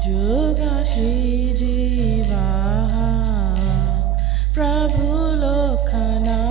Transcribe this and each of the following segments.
Juga Shri Jiva Prabhu Lokhanatha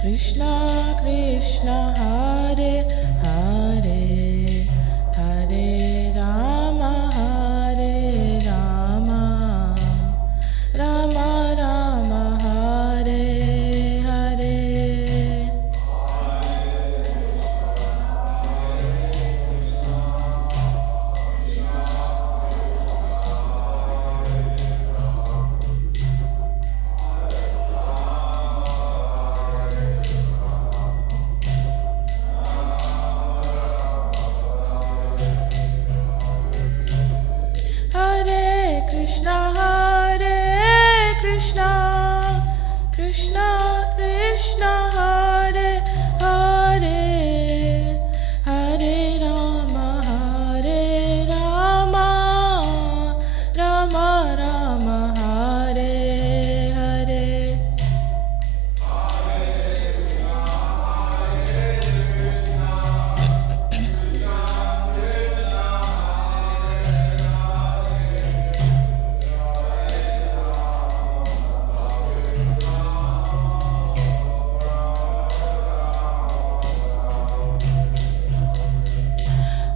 Krishna Krishna Hare Hare Hare Rama Rama Rama Hare Hare Krishna Hare Krishna Krishna Krishna Hare Hare Hare Rama Rama Rama Hare Hare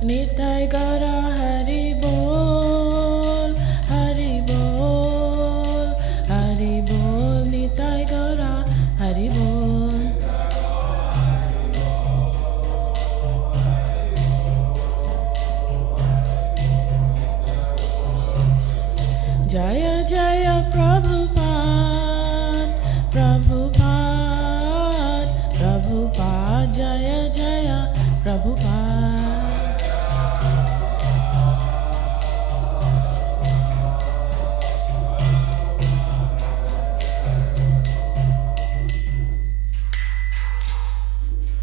Nitai Gaura Hari Bol, Hari Bol, Hari Bol, Nitai Gaura Hari Bol. Jaya Jaya Prabhupada, Prabhupada, Prabhupada, Jaya Jaya Prabhupada.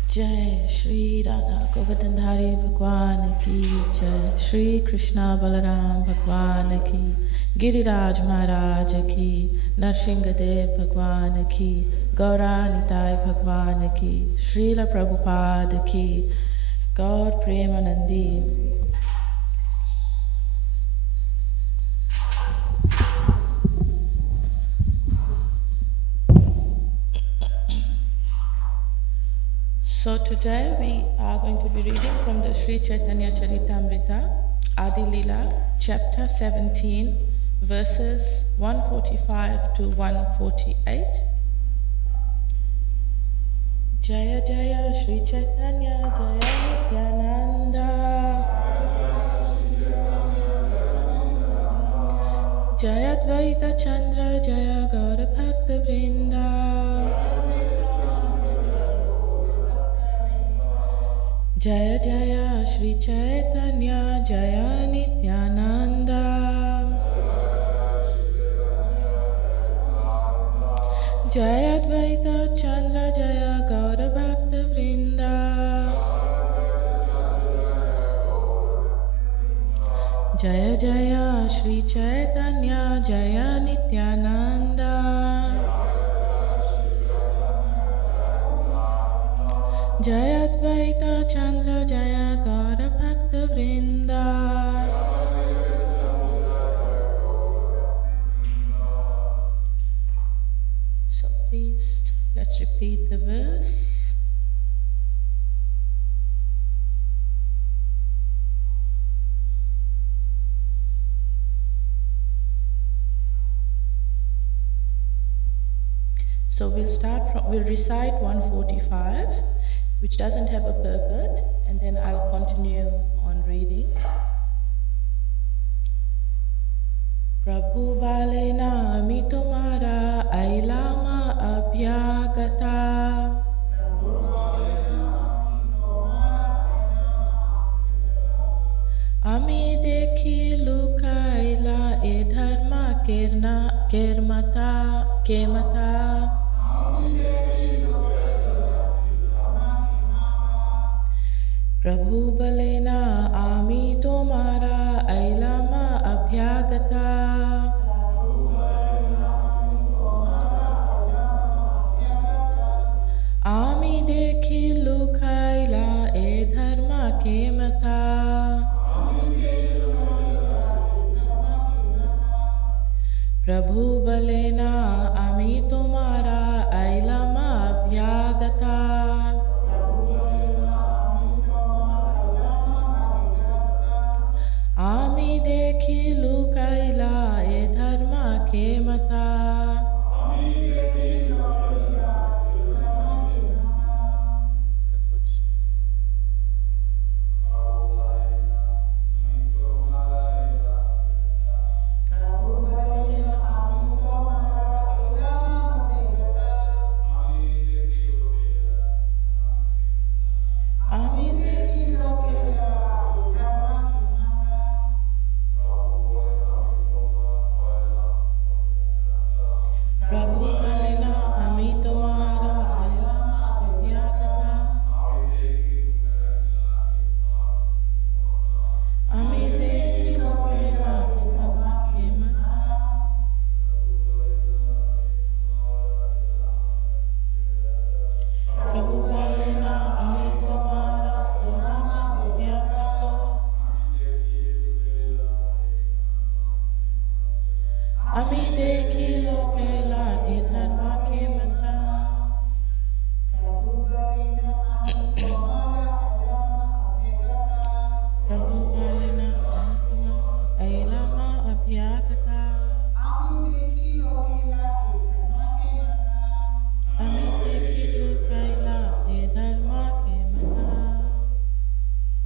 Jai Shri Radha Govardhana Bhagwan Ki Jai Shri Krishna Balaram Bhagwan Ki Giriraj Maharaj Ki Narsinghadev Bhagwan Ki Gauranitai Bhagwan Ki Srila Prabhupada Ki Gaur Premanandi. So today we are going to be reading from the Sri Caitanya Caritamrita, Adi Lila, chapter 17, verses 145 to 148. Jaya Jaya Sri Caitanya Jaya Nityananda Jaya Dvaita Chandra Jaya Gaura Bhakta Vrinda Jaya Jaya Sri Caitanya Jaya Nityananda Jaya Dvaita Chandra Jaya Gaura Bhakta Vrinda Jaya Jaya Sri Caitanya Jaya Nityananda Jaya Dvaita Chandra Jaya Gaura Bhakta Vrinda just repeat the verse. So we'll recite 145, which doesn't have a purport, and then I'll continue on reading. Prabhu balena ami tumhara ailama abhyagata. Ami dekhi lukaila e dharma kemata. Prabhu balena ami tomara ailama abhyagata. Ami dekhi lukaila e dharma kemata. Prabhu balena ami tomara ailama abhyagata. Ami dekhi lukaila e dharma kemata.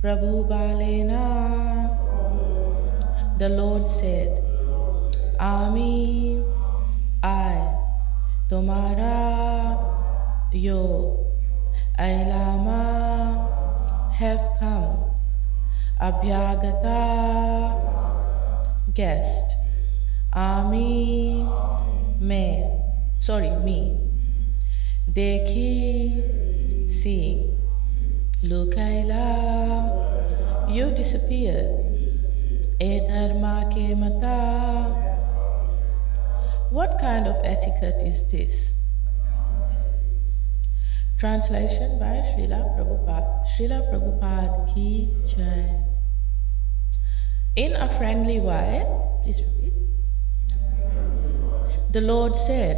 Prabhu balena, the Lord said, Ami, I, Tomara, yo, Ailama, have come, Abhyagata, guest, Ami, me, Dekhi, seeing, Lukaila, you disappeared. E dharma ke mata. What kind of etiquette is this? Translation by Srila Prabhupada. Srila Prabhupada ki jai. In a friendly way, please repeat. The Lord said,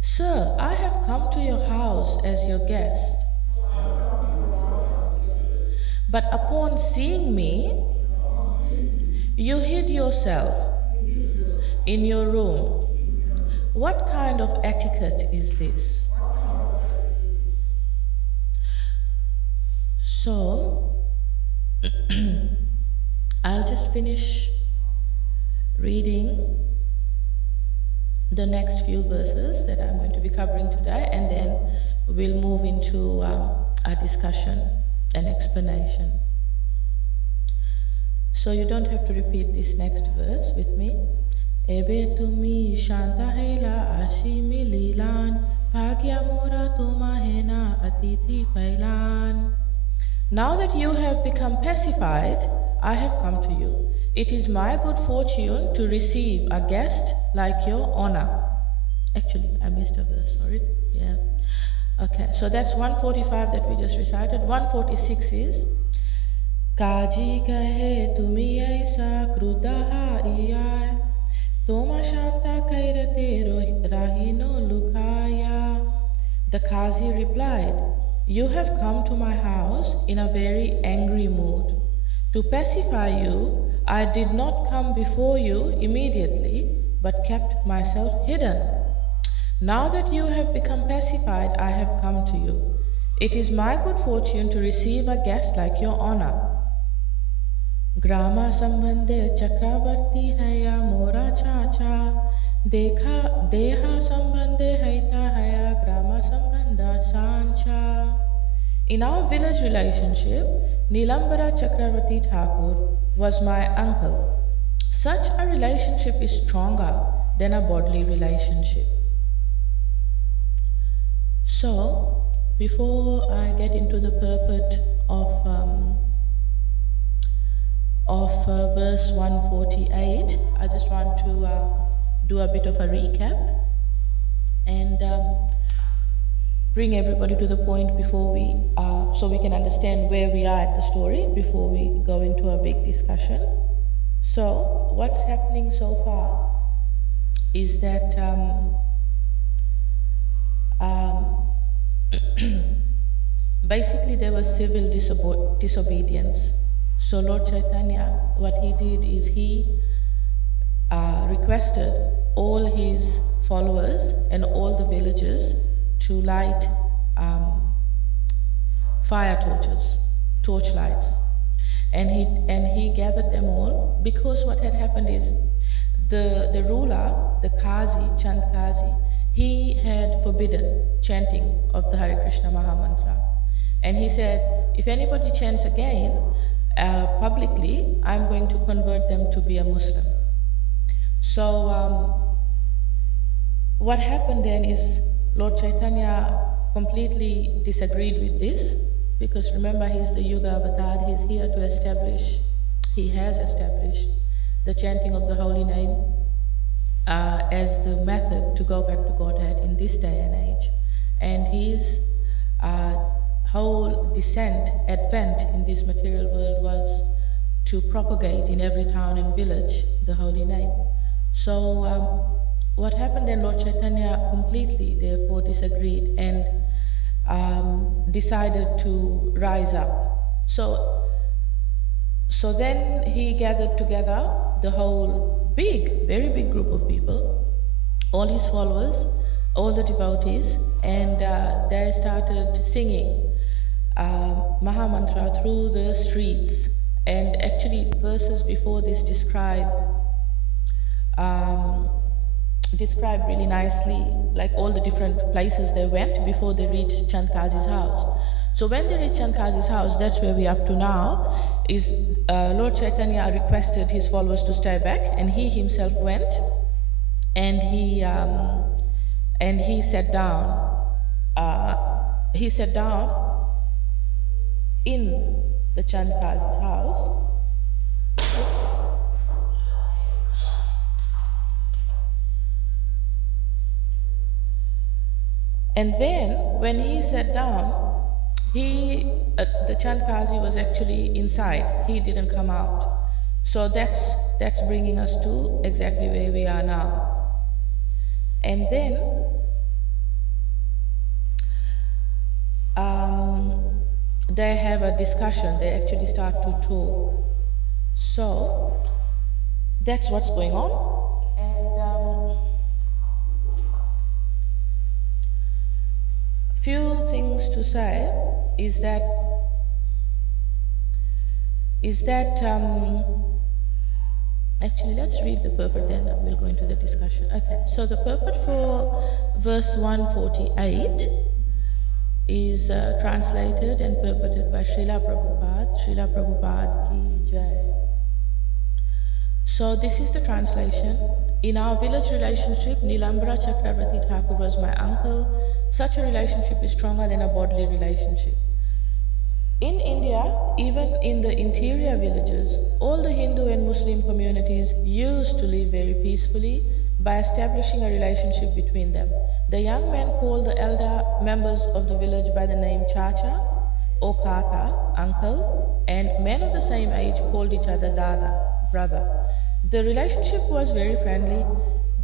Sir, I have come to your house as your guest. But upon seeing me, you hid yourself in your room. What kind of etiquette is this? So, I'll just finish reading the next few verses that I'm going to be covering today, and then we'll move into a discussion. An explanation. So you don't have to repeat this next verse with me. Ebe tumi shanta hela ashimi lilan pagyamura tumahena atiti pailan. Now that you have become pacified, I have come to you. It is my good fortune to receive a guest like your honor. Actually, I missed a verse, sorry. Yeah. Okay, so that's 145 that we just recited. 146 is Kaji kahe tumi aisa krudaha iyai Toma shanta kairate rahino lukaya The Qazi replied, "You have come to my house in a very angry mood. To pacify you, I did not come before you immediately, but kept myself hidden. Now that you have become pacified, I have come to you. It is my good fortune to receive a guest like your honor. Grama sambandhe chakravarti haya mora chacha, dekha deha sambandhe haita haya grama sambandha sancha." In our village relationship, Nilambara Chakravarti Thakur was my uncle. Such a relationship is stronger than a bodily relationship. So, before I get into the purport of verse 148, I just want to do a bit of a recap and bring everybody to the point before we, so we can understand where we are at the story before we go into a big discussion. So, what's happening so far is that basically there was civil disobedience. So Lord Caitanya, what he did is he requested all his followers and all the villagers to light fire torchlights, and he gathered them all, because what had happened is the ruler, the Qazi, Chand Qazi, he had forbidden chanting of the Hare Krishna Mahamantra, and he said, if anybody chants again publicly, I'm going to convert them to be a Muslim. So what happened then is Lord Caitanya completely disagreed with this, because remember, he's the Yuga Avatar, he's here to establish, he has established the chanting of the holy name as the method to go back to Godhead in this day and age. And his whole advent in this material world was to propagate in every town and village the holy name. So what happened then, Lord Caitanya completely therefore disagreed and decided to rise up. So then he gathered together the whole very big group of people, all his followers, all the devotees, and they started singing Mahamantra through the streets. And actually verses before this describe really nicely, like all the different places they went before they reached Chand Qazi's house. So when they reached Chand Qazi's house, that's where we're up to now, is Lord Caitanya requested his followers to stay back, and he himself went, and he sat down. He sat down in the Chand Qazi's house. Oops. And then, when he sat down, the Chand Qazi was actually inside. He didn't come out. So that's bringing us to exactly where we are now. And then, they have a discussion. They actually start to talk. So that's what's going on. Few things to say is that actually let's read the purport, then we'll go into the discussion. Okay, so the purport for verse 148 is translated and purported by Srila Prabhupada ki jai. So this is the translation. In our village relationship, Nilambara Chakravarti Thakur was my uncle. Such a relationship is stronger than a bodily relationship. In India, even in the interior villages, all the Hindu and Muslim communities used to live very peacefully by establishing a relationship between them. The young men called the elder members of the village by the name Chacha or Kaka, uncle, and men of the same age called each other Dada, brother. The relationship was very friendly.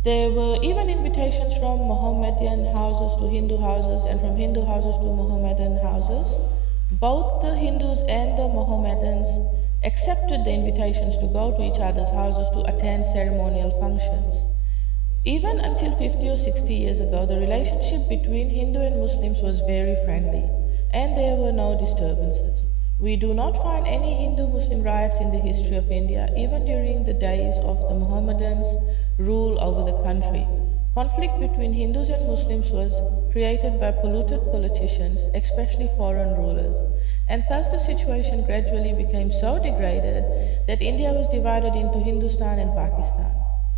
There were even invitations from Mohammedan houses to Hindu houses and from Hindu houses to Mohammedan houses. Both the Hindus and the Mohammedans accepted the invitations to go to each other's houses to attend ceremonial functions. Even until 50 or 60 years ago, the relationship between Hindu and Muslims was very friendly, and there were no disturbances. We do not find any Hindu-Muslim riots in the history of India, even during the days of the Mohammedans' rule over the country. Conflict between Hindus and Muslims was created by polluted politicians, especially foreign rulers, and thus the situation gradually became so degraded that India was divided into Hindustan and Pakistan.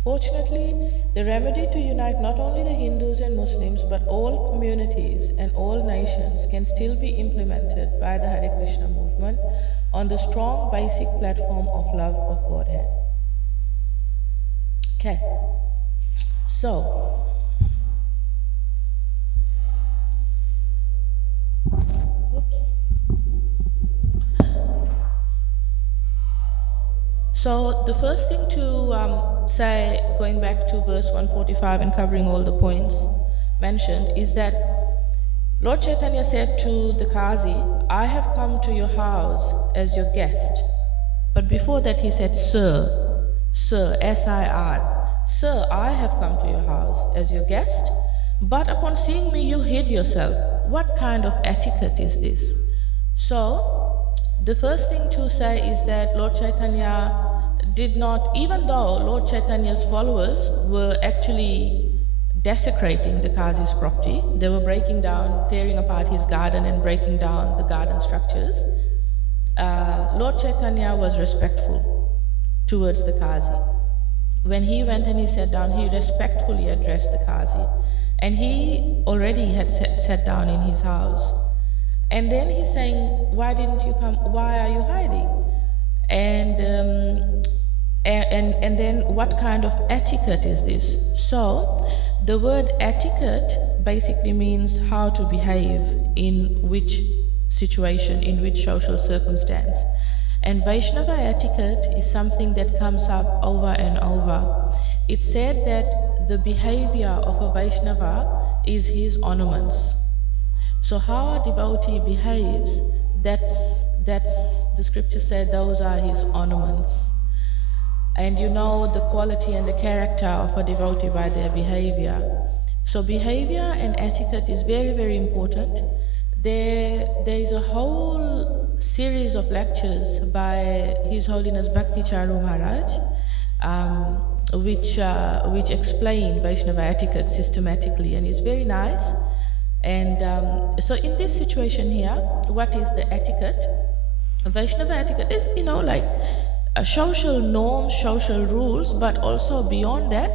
Fortunately, the remedy to unite not only the Hindus and Muslims but all communities and all nations can still be implemented by the Hare Krishna movement on the strong basic platform of love of Godhead. Okay, so So the first thing to say, going back to verse 145 and covering all the points mentioned, is that Lord Caitanya said to the Qazi, I have come to your house as your guest. But before that he said, Sir, S-I-R, Sir, I have come to your house as your guest, but upon seeing me you hid yourself. What kind of etiquette is this? So, the first thing to say is that Lord Caitanya did not, even though Lord Caitanya's followers were actually desecrating the Qazi's property, they were breaking down, tearing apart his garden and breaking down the garden structures, Lord Caitanya was respectful towards the Qazi. When he went and he sat down, he respectfully addressed the Qazi. And he already had sat down in his house. And then he's saying, why didn't you come? Why are you hiding? And then what kind of etiquette is this? So the word etiquette basically means how to behave in which situation, in which social circumstance. And Vaishnava etiquette is something that comes up over and over. It's said that the behavior of a Vaishnava is his ornaments. So how a devotee behaves, that's the scripture said, those are his ornaments. And you know the quality and the character of a devotee by their behavior. So behavior and etiquette is very, very important. There is a whole series of lectures by His Holiness Bhakti Charu Maharaj, which explain Vaishnava etiquette systematically, and it's very nice. And so in this situation here, what is the etiquette? Vaishnava etiquette is, like social norms, social rules, but also beyond that,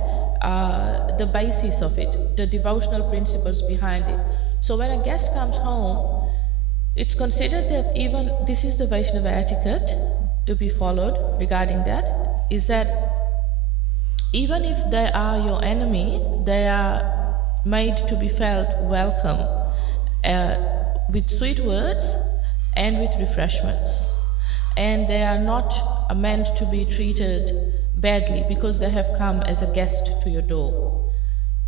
the basis of it, the devotional principles behind it. So when a guest comes home, it's considered that even this is the Vaishnava etiquette to be followed regarding that, is that even if they are your enemy, they are made to be felt welcome with sweet words and with refreshments. And they are not meant to be treated badly because they have come as a guest to your door.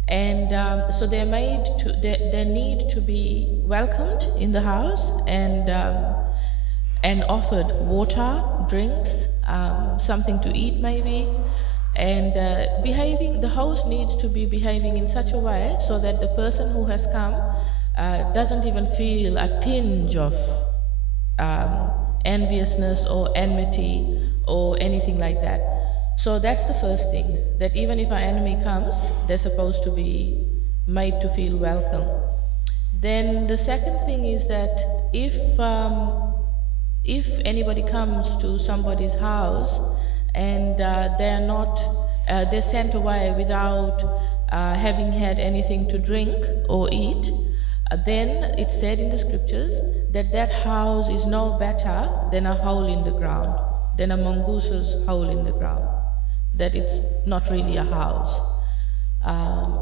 And so they're made to, they need to be welcomed in the house and offered water, drinks, something to eat maybe, and the host needs to be behaving in such a way so that the person who has come doesn't even feel a tinge of enviousness or enmity or anything like that. So that's the first thing, that even if our enemy comes, they're supposed to be made to feel welcome. Then the second thing is that if anybody comes to somebody's house and they're sent away without having had anything to drink or eat, then it's said in the scriptures that that house is no better than a hole in the ground, than a mongoose's hole in the ground. That it's not really a house.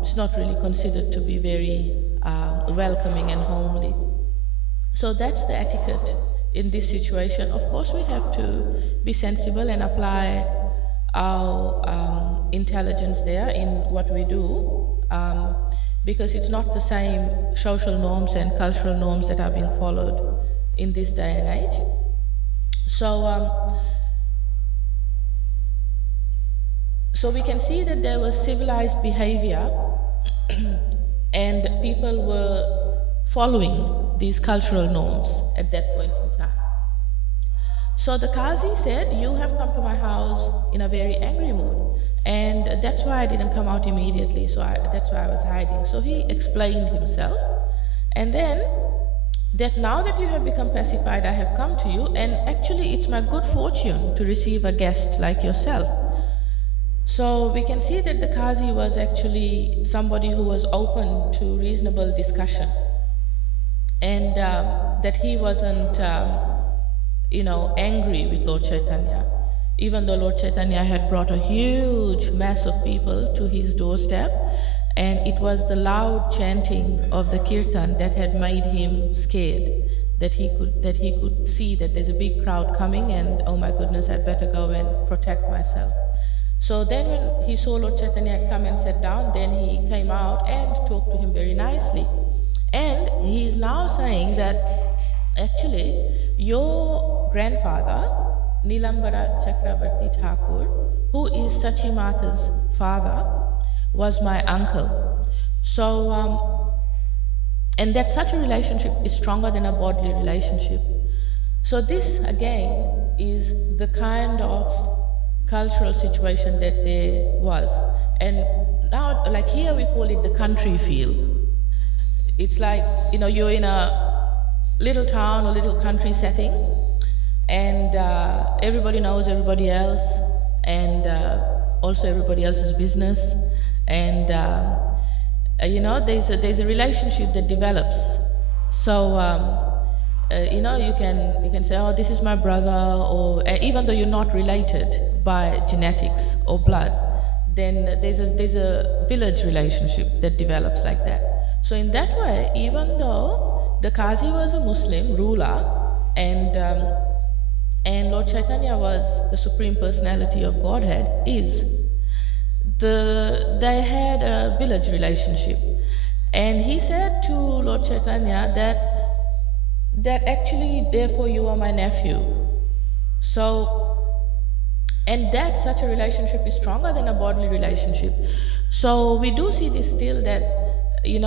It's not really considered to be very welcoming and homely. So that's the etiquette in this situation. Of course, we have to be sensible and apply our intelligence there in what we do, because it's not the same social norms and cultural norms that are being followed in this day and age. So we can see that there was civilized behavior and people were following these cultural norms at that point in time. So the Qazi said, you have come to my house in a very angry mood, and that's why I didn't come out immediately, that's why I was hiding. So he explained himself, and then that now that you have become pacified, I have come to you, and actually it's my good fortune to receive a guest like yourself. So we can see that the Qazi was actually somebody who was open to reasonable discussion, and that he wasn't angry with Lord Caitanya, even though Lord Caitanya had brought a huge mass of people to his doorstep, and it was the loud chanting of the kirtan that had made him scared, that he could see that there's a big crowd coming, and oh my goodness, I'd better go and protect myself. So then when he saw Lord Caitanya come and sat down, then he came out and talked to him very nicely. And he is now saying that actually your grandfather, Nilambara Chakravarti Thakur, who is Sachimata's father, was my uncle. So, and that such a relationship is stronger than a bodily relationship. So this again is the kind of cultural situation that there was. And now, like here we call it the country feel. It's like, you're in a little town or little country setting, and everybody knows everybody else, and also everybody else's business, and there's a relationship that develops. So you can say, oh, this is my brother, or even though you're not related by genetics or blood, then there's a village relationship that develops like that. So in that way, even though the Qazi was a Muslim ruler, and Lord Caitanya was the Supreme Personality of Godhead, they had a village relationship. And he said to Lord Caitanya that actually, therefore, you are my nephew. So, and that such a relationship is stronger than a bodily relationship. So we do see this still, that we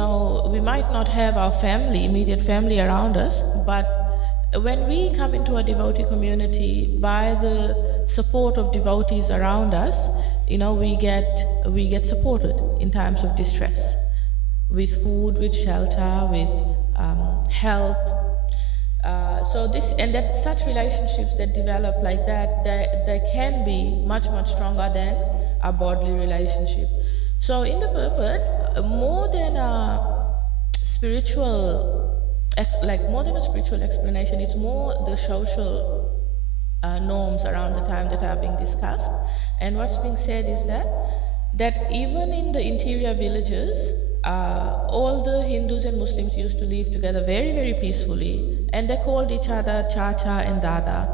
might not have our immediate family around us, but when we come into a devotee community, by the support of devotees around us, we get supported in times of distress, with food, with shelter, with help. Such relationships that develop like that, they can be much, much stronger than a bodily relationship. So in the purport, more than a spiritual explanation, it's more the social norms around the time that are being discussed. And what's being said is that even in the interior villages, all the Hindus and Muslims used to live together very, very peacefully, and they called each other Chacha and Dada.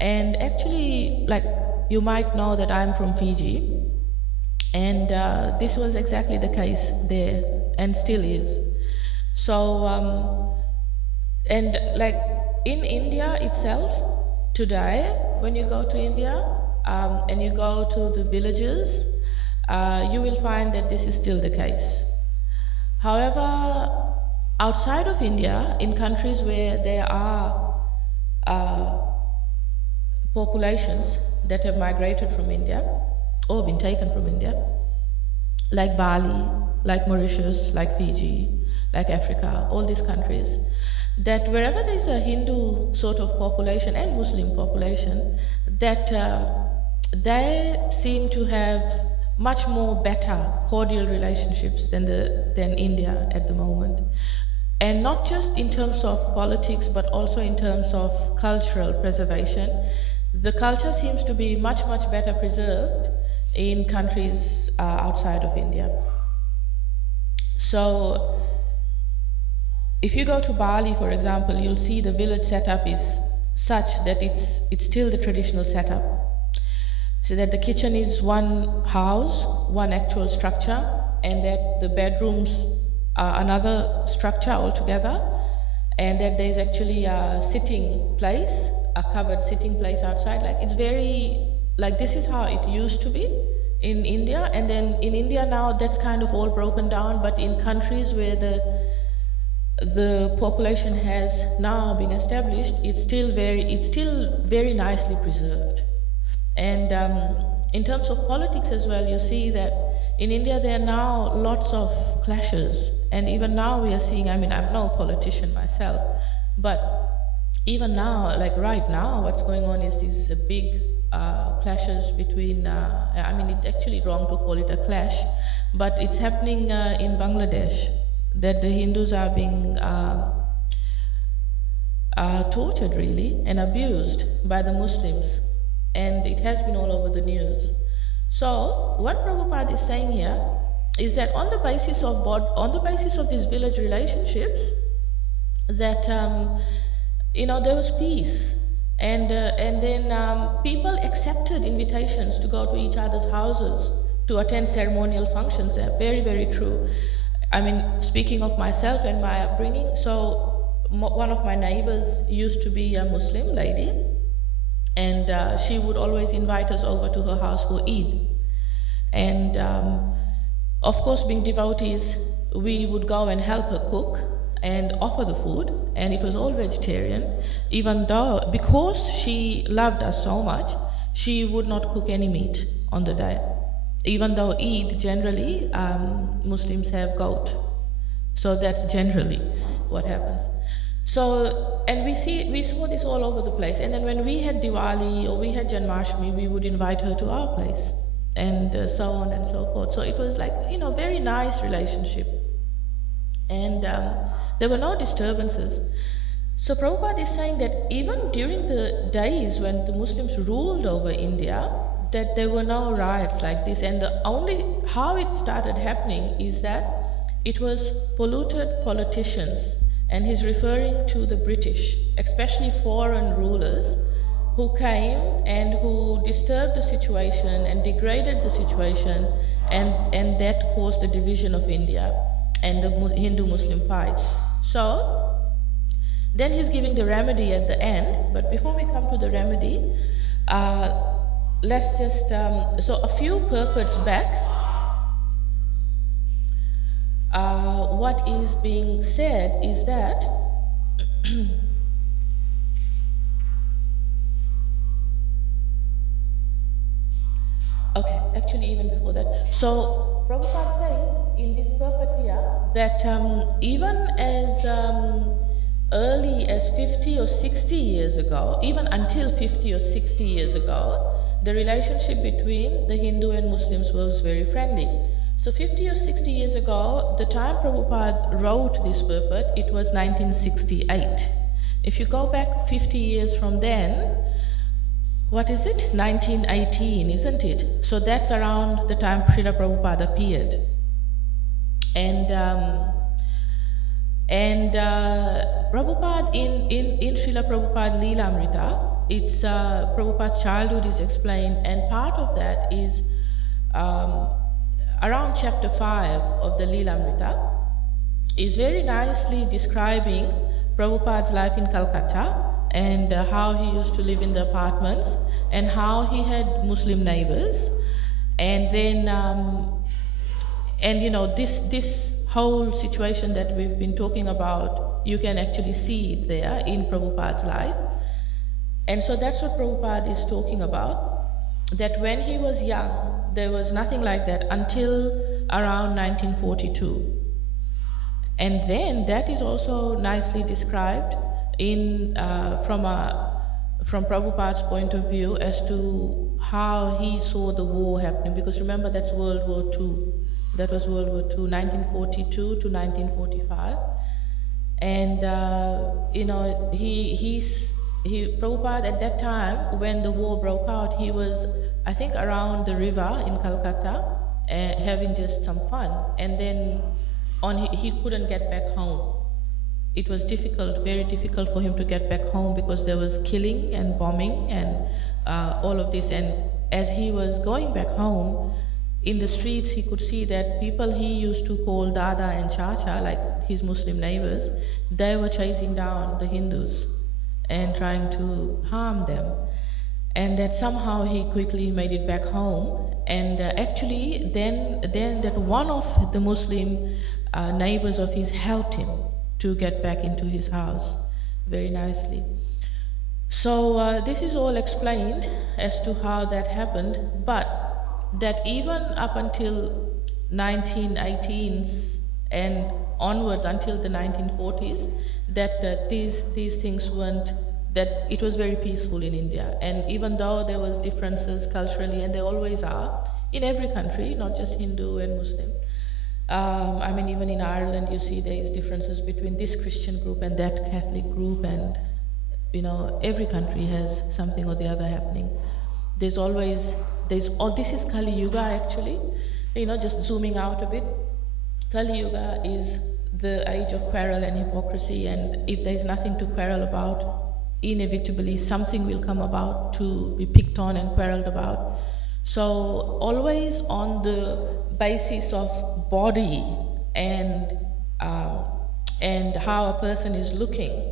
And actually, like, you might know that I'm from Fiji, and this was exactly the case there, and still is. So, and like in India itself, today, when you go to India and you go to the villages, you will find that this is still the case. However, outside of India, in countries where there are populations that have migrated from India or been taken from India, like Bali, like Mauritius, like Fiji, like Africa, all these countries, that wherever there's a Hindu sort of population and Muslim population, that they seem to have much more better cordial relationships than India at the moment. And not just in terms of politics, but also in terms of cultural preservation. The culture seems to be much, much better preserved in countries outside of India. So, if you go to Bali, for example, you'll see the village setup is such that it's still the traditional setup. So that the kitchen is one house, one actual structure, and that the bedrooms are another structure altogether, and that there's actually a sitting place, a covered sitting place outside. Like it's very, like this is how it used to be in India, and then in India now that's kind of all broken down, but in countries where the population has now been established, it's still very nicely preserved. And in terms of politics as well, you see that in India there are now lots of clashes, and even now we are seeing, I mean, I'm no politician myself, but even now, like right now, what's going on is these big clashes between, I mean, it's actually wrong to call it a clash, but it's happening in Bangladesh, that the Hindus are being tortured really and abused by the Muslims. And it has been all over the news. So what Prabhupada is saying here is that on the basis of these village relationships, that there was peace, and then people accepted invitations to go to each other's houses to attend ceremonial functions. They're very, very true. I mean, speaking of myself and my upbringing, so one of my neighbors used to be a Muslim lady, and she would always invite us over to her house for Eid. And of course, being devotees, we would go and help her cook and offer the food, and it was all vegetarian, even though, because she loved us so much, she would not cook any meat on the day. Even though Eid, generally, Muslims have goat. So that's generally what happens. So, and we saw this all over the place. And then when we had Diwali or we had Janmashtami, we would invite her to our place, and so on and so forth. So it was like, very nice relationship. And there were no disturbances. So Prabhupada is saying that even during the days when the Muslims ruled over India, that there were no riots like this. And how it started happening is that it was polluted politicians. And he's referring to the British, especially foreign rulers, who came and who disturbed the situation and degraded the situation, and that caused the division of India and the Hindu-Muslim fights. So then he's giving the remedy at the end, but before we come to the remedy, let's just, so a few purports back, what is being said is that okay, actually even before that. So Prabhupada says in this purport here that even as early as 50 or 60 years ago, even until 50 or 60 years ago, the relationship between the Hindu and Muslims was very friendly. So 50 or 60 years ago, the time Prabhupada wrote this purport, it was 1968. If you go back 50 years from then, what is it? 1918, isn't it? So that's around the time Srila Prabhupada appeared. And Prabhupada, in Srila Prabhupada Leelamrita, it's Prabhupada's childhood is explained, and part of that is around chapter 5 of the Leelamrita is very nicely describing Prabhupada's life in Calcutta, and how he used to live in the apartments, and how he had Muslim neighbors, and then this whole situation that we've been talking about, you can actually see it there in Prabhupada's life. And so that's what Prabhupada is talking about, that when he was young, there was nothing like that until around 1942. And then that is also nicely described from Prabhupada's point of view as to how he saw the war happening, because remember that's World War II. That was World War II, 1942 to 1945. And Prabhupada at that time, when the war broke out, he was, I think, around the river in Calcutta, having just some fun. And then he couldn't get back home. It was difficult, very difficult for him to get back home, because there was killing and bombing and all of this. And as he was going back home, in the streets he could see that people he used to call Dada and Chacha, like his Muslim neighbors, they were chasing down the Hindus and trying to harm them. And that somehow he quickly made it back home. And actually then that one of the Muslim neighbors of his helped him to get back into his house very nicely. So this is all explained as to how that happened, but that even up until 1918s and onwards until the 1940s, that these things weren't, that it was very peaceful in India. And even though there was differences culturally, and there always are, in every country, not just Hindu and Muslim. I mean, even in Ireland, you see there is differences between this Christian group and that Catholic group, and every country has something or the other happening. This is Kali Yuga actually, just zooming out a bit. Kali Yuga is the age of quarrel and hypocrisy, and if there is nothing to quarrel about, inevitably something will come about to be picked on and quarreled about. So always on the basis of body and how a person is looking,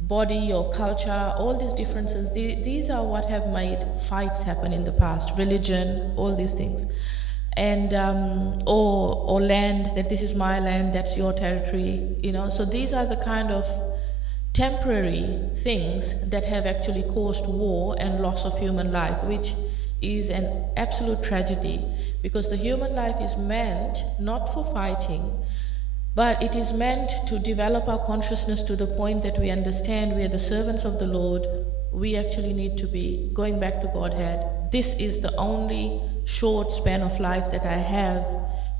body or culture, all these differences, these are what have made fights happen in the past. Religion, all these things. And or land, that this is my land, that's your territory, So these are the kind of temporary things that have actually caused war and loss of human life, which is an absolute tragedy, because the human life is meant not for fighting, but it is meant to develop our consciousness to the point that we understand we are the servants of the Lord. We actually need to be going back to Godhead. This is the only short span of life that I have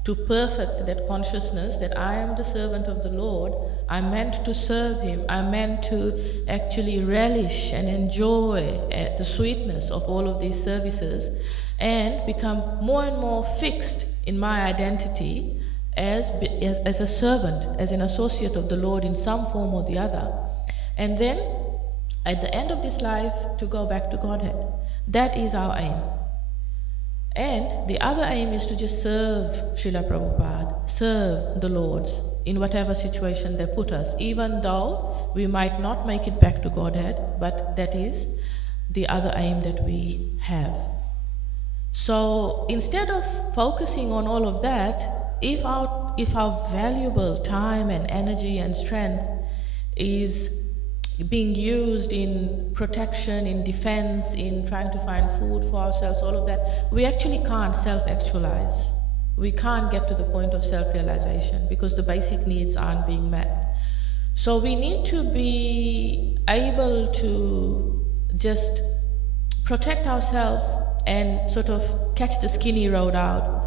to perfect that consciousness that I am the servant of the Lord. I'm meant to serve Him. I'm meant to actually relish and enjoy the sweetness of all of these services and become more and more fixed in my identity as a servant, as an associate of the Lord in some form or the other. And then, at the end of this life, to go back to Godhead. That is our aim. And the other aim is to just serve Srila Prabhupada, serve the Lords in whatever situation they put us, even though we might not make it back to Godhead, but that is the other aim that we have. So instead of focusing on all of that, if our valuable time and energy and strength is being used in protection, in defense, in trying to find food for ourselves, all of that, we actually can't self-actualize. We can't get to the point of self-realization because the basic needs aren't being met. So we need to be able to just protect ourselves and sort of catch the skinny road out,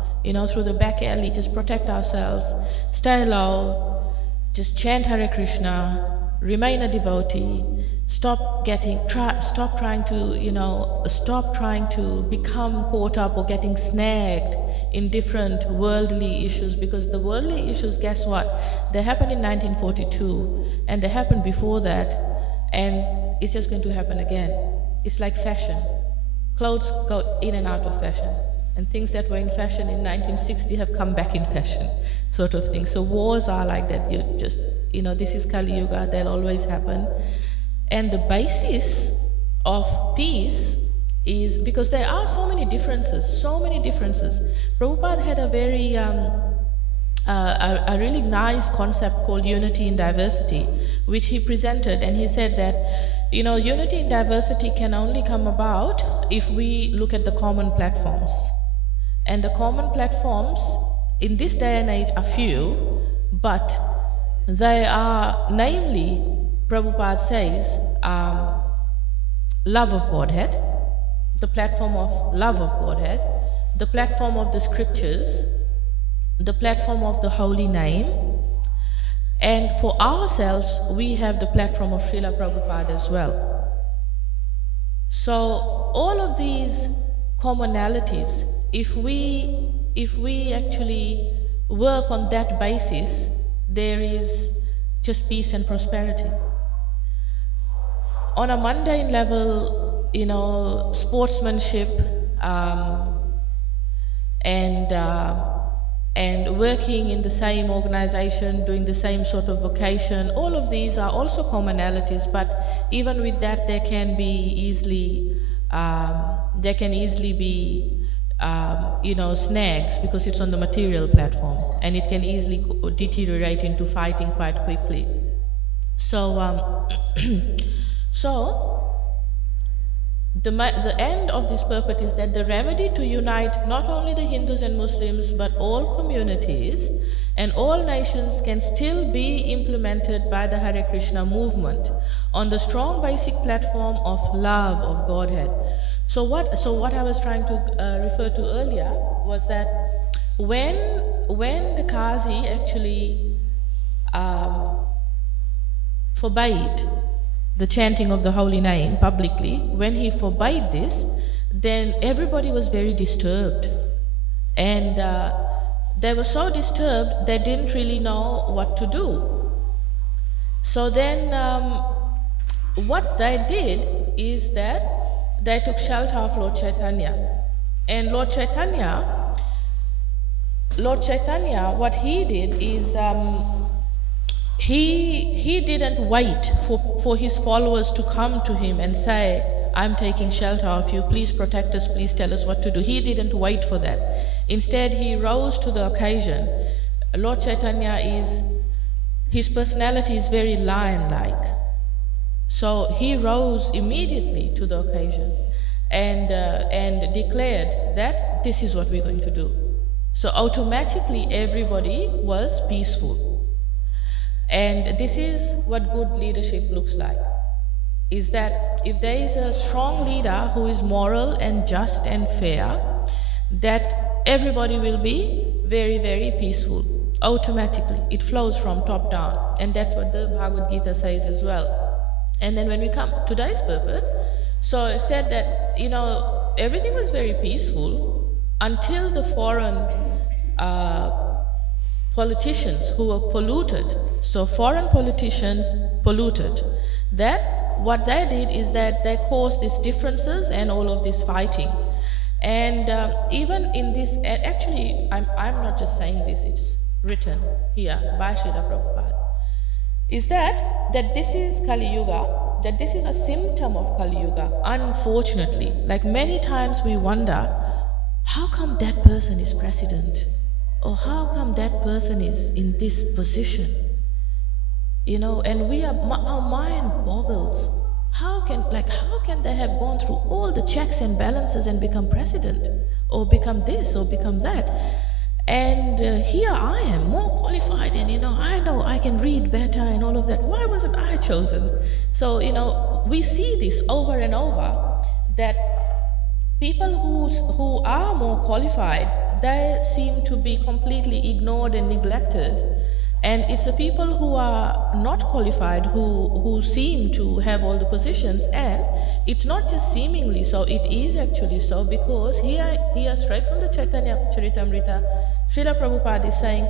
through the back alley, just protect ourselves, stay low, just chant Hare Krishna, remain a devotee, stop trying to become caught up or getting snagged in different worldly issues, because the worldly issues, guess what? They happened in 1942 and they happened before that, and it's just going to happen again. It's like fashion. Clothes go in and out of fashion. And things that were in fashion in 1960 have come back in fashion, sort of thing. So wars are like that. This is Kali Yuga, they'll always happen. And the basis of peace is, because there are so many differences. Prabhupada had a very, a really nice concept called unity in diversity, which he presented, and he said that, unity in diversity can only come about if we look at the common platforms. And the common platforms in this day and age are few, but they are, namely, Prabhupada says, love of Godhead, the platform of love of Godhead, the platform of the scriptures, the platform of the holy name, and for ourselves, we have the platform of Srila Prabhupada as well. So all of these commonalities, if we actually work on that basis, there is just peace and prosperity. On a mundane level, sportsmanship, and working in the same organization, doing the same sort of vocation. All of these are also commonalities, but even with that, there can easily be snags, because it's on the material platform, and it can easily deteriorate into fighting quite quickly. So, the end of this purport is that the remedy to unite not only the Hindus and Muslims, but all communities and all nations can still be implemented by the Hare Krishna movement on the strong basic platform of love of Godhead. So what I was trying to refer to earlier was that when the Qazi actually forbade the chanting of the holy name publicly, when he forbade this, then everybody was very disturbed. And they were so disturbed, they didn't really know what to do. So then what they did is that they took shelter of Lord Caitanya. And Lord Caitanya, what he did is he didn't wait for his followers to come to him and say, I'm taking shelter of you, please protect us, please tell us what to do. He didn't wait for that. Instead, he rose to the occasion. Lord Caitanya his personality is very lion-like. So he rose immediately to the occasion and declared that this is what we're going to do. So automatically everybody was peaceful. And this is what good leadership looks like, is that if there is a strong leader who is moral and just and fair, that everybody will be very, very peaceful. Automatically. It flows from top down. And that's what the Bhagavad Gita says as well. And then when we come to today's purport, so it said that, everything was very peaceful until the foreign politicians who were polluted. So foreign politicians polluted. That what they did is that they caused these differences and all of this fighting. And even in this, and actually I'm not just saying this, it's written here by Srila Prabhupada, is that this is Kali Yuga, that this is a symptom of Kali Yuga, unfortunately. Like many times we wonder, how come that person is president? Or how come that person is in this position? And our mind boggles. How can they have gone through all the checks and balances and become president? Or become this, or become that? And here I am, more qualified, and I know I can read better and all of that. Why wasn't I chosen? So, we see this over and over, that people who are more qualified, they seem to be completely ignored and neglected. And it's the people who are not qualified who seem to have all the positions. And it's not just seemingly so, it is actually so, because here straight from the Caitanya Caritamrita, Srila Prabhupada is saying,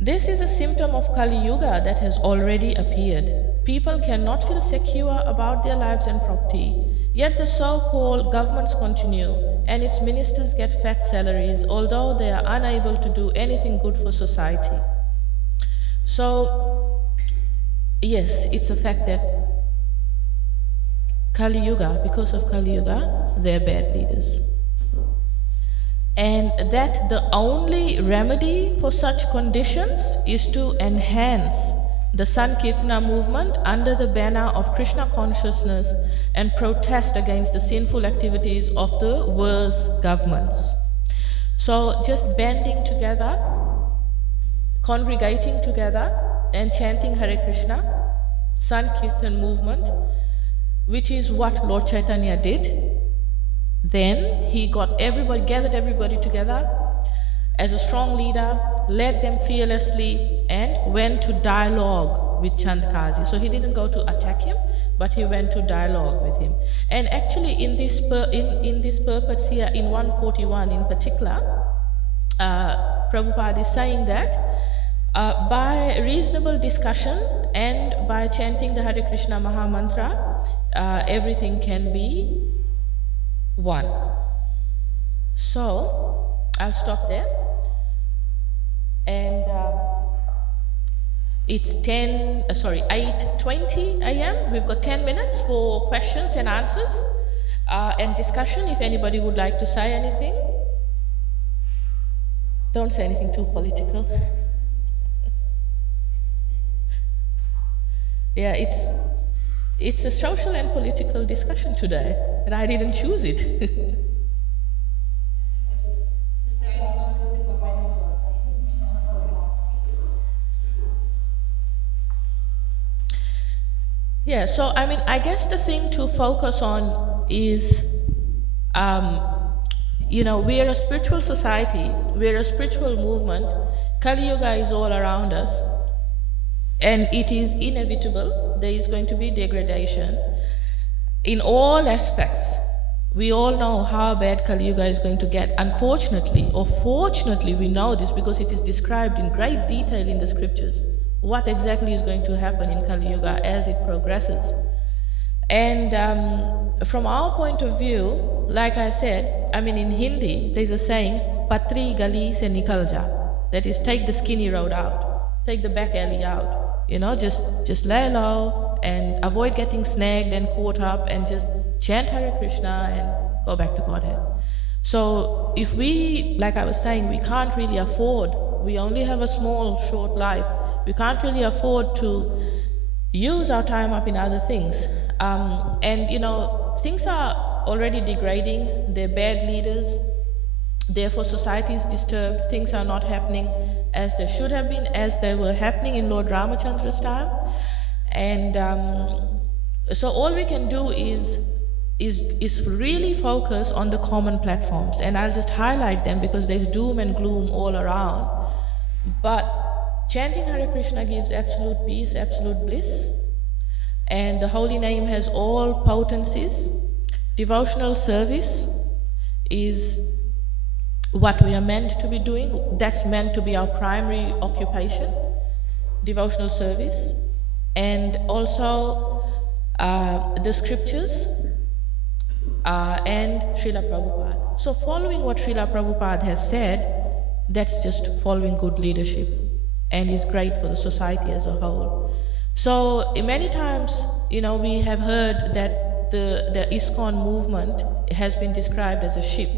this is a symptom of Kali Yuga that has already appeared. People cannot feel secure about their lives and property. Yet the so-called governments continue, and its ministers get fat salaries, although they are unable to do anything good for society. So, yes, it's a fact that Kali Yuga, because of Kali Yuga, they're bad leaders. And that the only remedy for such conditions is to enhance the Sankirtana movement under the banner of Krishna consciousness and protest against the sinful activities of the world's governments. So just banding together, congregating together and chanting Hare Krishna, Sankirtan movement, which is what Lord Caitanya did. Then he gathered everybody together as a strong leader, led them fearlessly, and went to dialogue with Chandkazi. So he didn't go to attack him, but he went to dialogue with him. And actually in this purports here, in 141 in particular, Prabhupada is saying that by reasonable discussion and by chanting the Hare Krishna Maha Mantra, everything can be one. So, I'll stop there. And it's 8:20 a.m. We've got 10 minutes for questions and answers and discussion. If anybody would like to say anything, don't say anything too political. Yeah, it's a social and political discussion today, and I didn't choose it. Yeah, so I mean, I guess the thing to focus on is, we're a spiritual society, we're a spiritual movement. Kali Yuga is all around us, and it is inevitable. There is going to be degradation in all aspects. We all know how bad Kali Yuga is going to get. Unfortunately, or fortunately, we know this because it is described in great detail in the scriptures. What exactly is going to happen in Kali Yuga as it progresses. And from our point of view, like I said, I mean in Hindi, there's a saying, Patri gali se nikal ja. That is, take the skinny road out, take the back alley out. Just lay low and avoid getting snagged and caught up and just chant Hare Krishna and go back to Godhead. So if we, like I was saying, we can't really afford, we only have a small, short life, we can't really afford to use our time up in other things. Things are already degrading, they're bad leaders, therefore society is disturbed, things are not happening as they should have been, as they were happening in Lord Ramachandra's time. And so all we can do is really focus on the common platforms. And I'll just highlight them because there's doom and gloom all around. But chanting Hare Krishna gives absolute peace, absolute bliss. And the holy name has all potencies. Devotional service is what we are meant to be doing. That's meant to be our primary occupation, devotional service. And also the scriptures and Srila Prabhupada. So following what Srila Prabhupada has said, that's just following good leadership and is great for the society as a whole. So many times, we have heard that the ISKCON movement has been described as a ship.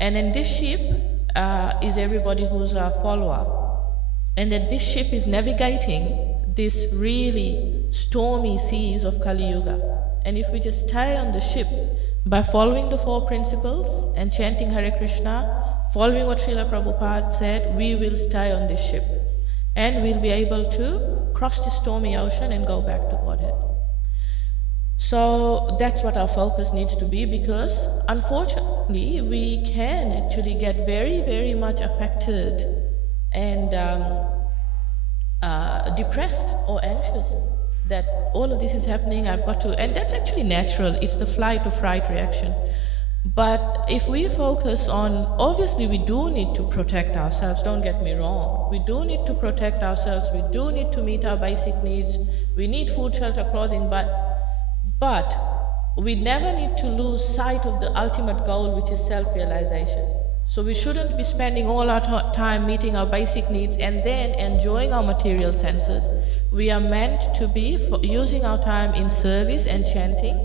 And in this ship is everybody who's a follower. And that this ship is navigating this really stormy seas of Kali Yuga. And if we just stay on the ship by following the 4 principles and chanting Hare Krishna, following what Srila Prabhupada said, we will stay on this ship. And we'll be able to cross the stormy ocean and go back to Godhead. So that's what our focus needs to be, because unfortunately we can actually get very, very much affected and depressed or anxious that all of this is happening, I've got to, and that's actually natural, it's the flight or fright reaction. But if we focus on, obviously we do need to protect ourselves, don't get me wrong. We do need to protect ourselves, we do need to meet our basic needs, we need food, shelter, clothing, but we never need to lose sight of the ultimate goal, which is self-realization. So we shouldn't be spending all our time meeting our basic needs and then enjoying our material senses. We are meant to be using our time in service and chanting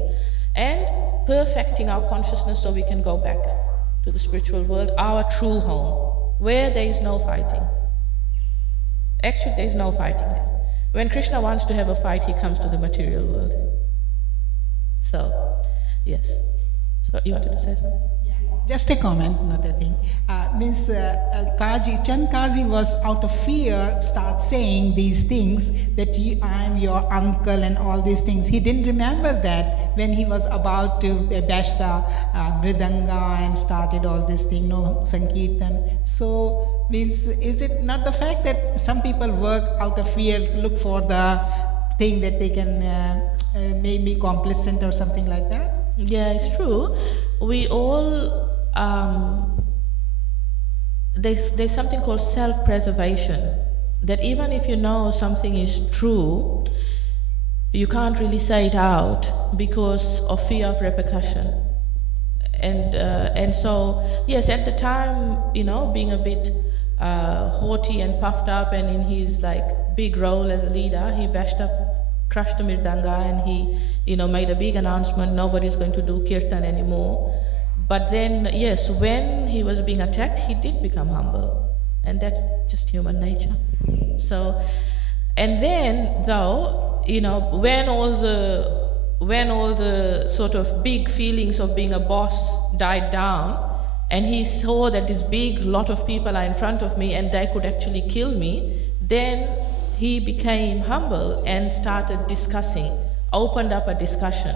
and perfecting our consciousness so we can go back to the spiritual world, our true home, where there is no fighting. Actually, there is no fighting there. When Krishna wants to have a fight, he comes to the material world. So, yes. So, you wanted to say something? Just a comment, not a thing. Chand Kazi was out of fear start saying these things that I am your uncle and all these things. He didn't remember that when he was about to bash the mridanga and started all this thing, no Sankirtan. So is it not the fact that some people work out of fear, look for the thing that they can make me complacent or something like that? Yeah, it's true. We all there's something called self-preservation, that even if you know something is true, you can't really say it out because of fear of repercussion. And so, yes, at the time, being a bit haughty and puffed up, and in his like big role as a leader, he crushed the Mirdanga, and he, made a big announcement, nobody's going to do kirtan anymore. But then, yes, when he was being attacked, he did become humble. And that's just human nature. So, and then, though, when all the sort of big feelings of being a boss died down, and he saw that this big lot of people are in front of me and they could actually kill me, then he became humble and started discussing, opened up a discussion.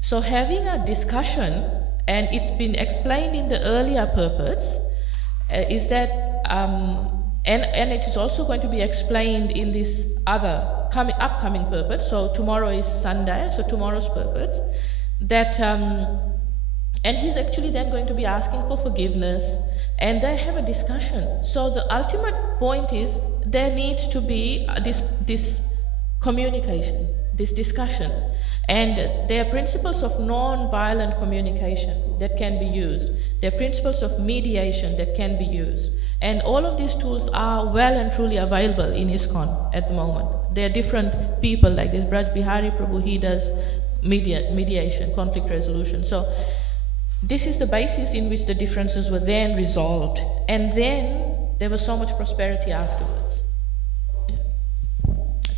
So having a discussion, and it's been explained in the earlier purports, is that, and it is also going to be explained in this other upcoming purport. So tomorrow is Sunday, so tomorrow's purports, that, and he's actually then going to be asking for forgiveness, and they have a discussion. So the ultimate point is there needs to be this communication, this discussion. And there are principles of non-violent communication that can be used. There are principles of mediation that can be used. And all of these tools are well and truly available in ISKCON at the moment. There are different people like this. Braj Bihari Prabhu, he does mediation, conflict resolution. So this is the basis in which the differences were then resolved. And then there was so much prosperity afterwards.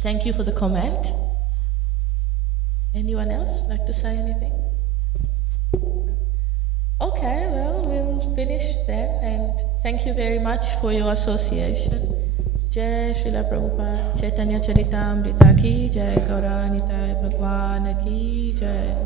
Thank you for the comment. Anyone else like to say anything? Okay, well, we'll finish then, and thank you very much for your association. Jai Srila Prabhupada, Caitanya Charitamrita ki jai, Govardhana Bhagwan ki jai.